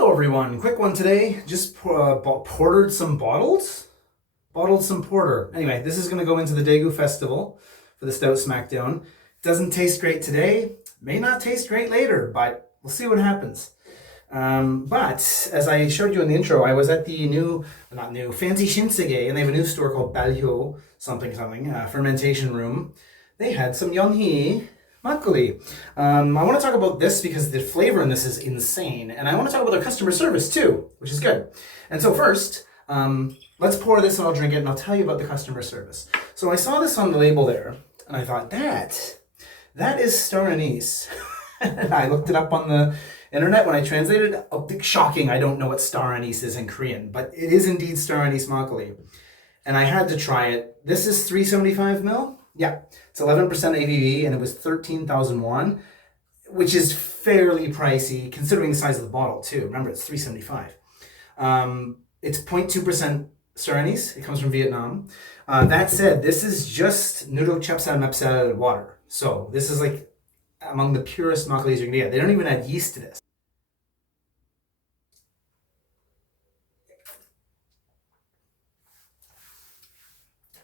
Hello everyone, quick one today. Just portered some bottles. Bottled some porter. Anyway, this is going to go into the Daegu Festival for the Stout Smackdown. Doesn't taste great today, may not taste great later, but we'll see what happens. But as I showed you in the intro, I was at the Fancy Shinsegae, and they have a new store called Balhyo fermentation room. They had some Yonhi makgeolli. I want to talk about this because the flavor in this is insane, and I want to talk about their customer service too, which is good. And so first, let's pour this and I'll drink it and I'll tell you about the customer service. So I saw this on the label there, and I thought, that is Star Anise. And I looked it up on the internet when I translated. Oh, shocking, I don't know what Star Anise is in Korean, but it is indeed Star Anise makgeolli. And I had to try it. This is 375 ml. Yeah, it's 11% ABV, and it was 13,000 won, which is fairly pricey considering the size of the bottle too. Remember, it's 375. It's 0.2% Star Anise. It comes from Vietnam. That said, this is just noodle chapsal mapsal water. So this is like among the purest makgeollis you can get. They don't even add yeast to this.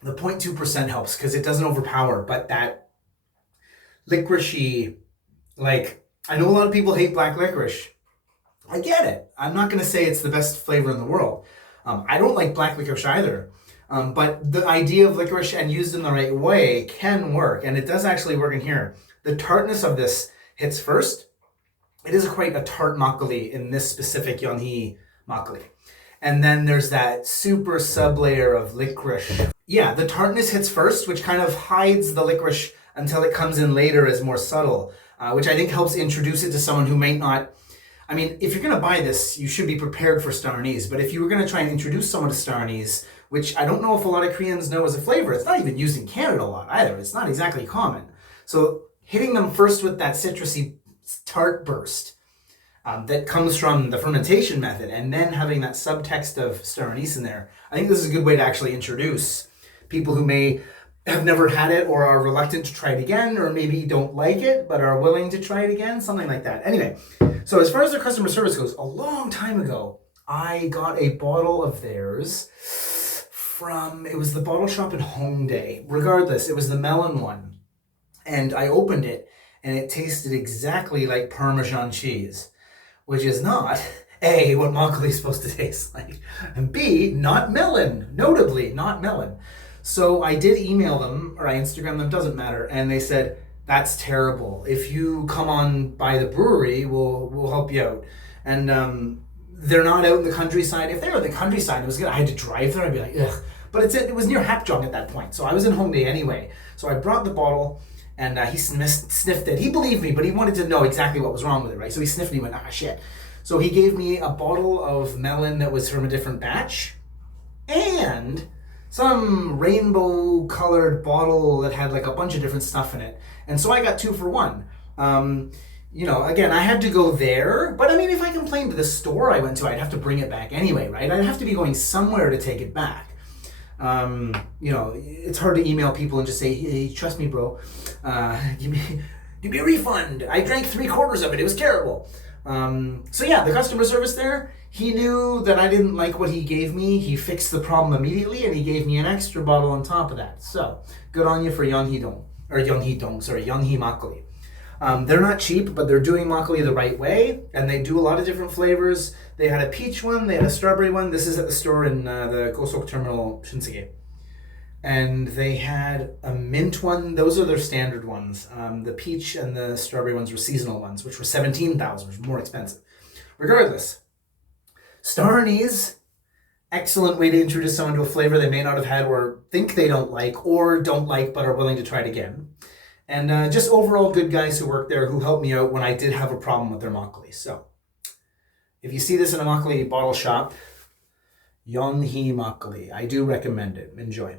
The 0.2% helps because it doesn't overpower, but that licoricey, I know a lot of people hate black licorice. I get it. I'm not going to say it's the best flavor in the world. I don't like black licorice either. But the idea of licorice and used in the right way can work, and it does actually work in here. The tartness of this hits first. It is quite a tart makgeolli in this specific Yonhi makgeolli. And then there's that super sub-layer of licorice. Yeah, the tartness hits first, which kind of hides the licorice until it comes in later as more subtle, which I think helps introduce it to someone who might not... I mean, if you're going to buy this, you should be prepared for Star Anise. But if you were going to try and introduce someone to Star Anise, which I don't know if a lot of Koreans know as a flavor, it's not even used in Canada a lot either. It's not exactly common. So hitting them first with that citrusy tart burst that comes from the fermentation method, and then having that subtext of Star Anise in there, I think this is a good way to actually introduce people who may have never had it or are reluctant to try it again, or maybe don't like it but are willing to try it again, something like that. Anyway, so as far as their customer service goes, a long time ago, I got a bottle of theirs from, it was the bottle shop in Hongdae. Regardless, it was the melon one. And I opened it, and it tasted exactly like Parmesan cheese, which is not, A, what makgeolli is supposed to taste like, and B, not melon, notably not melon. So I did email them, or I Instagram them, doesn't matter, and they said, that's terrible. If you come on by the brewery, we'll help you out. And they're not out in the countryside. If they were in the countryside, it was good. I had to drive there. I'd be like, ugh. But it was near Hapjeong at that point, so I was in Hongdae anyway. So I brought the bottle, and he sniffed it. He believed me, but he wanted to know exactly what was wrong with it, right? So he sniffed it and he went, shit. So he gave me a bottle of melon that was from a different batch, and some rainbow-colored bottle that had like a bunch of different stuff in it. And so I got 2 for 1. Again, I had to go there, but I mean, if I complained to the store I went to, I'd have to bring it back anyway, right? I'd have to be going somewhere to take it back. It's hard to email people and just say, hey, trust me, bro, give me a refund. I drank 3/4 of it. It was terrible. So yeah, the customer service there, he knew that I didn't like what he gave me. He fixed the problem immediately, and he gave me an extra bottle on top of that. So good on you for Yonhi makgeolli. They're not cheap, but they're doing makgeolli the right way, and they do a lot of different flavors. They had a peach one, they had a strawberry one. This is at the store in the Gosok Terminal Shinsegae. And they had a mint one. Those are their standard ones. The peach and the strawberry ones were seasonal ones, which were 17,000, which were more expensive. Regardless, Star Anise, excellent way to introduce someone to a flavor they may not have had or think they don't like but are willing to try it again. And just overall good guys who work there who helped me out when I did have a problem with their makgeolli. So if you see this in a makgeolli bottle shop, Yonhi makgeolli, I do recommend it. Enjoy.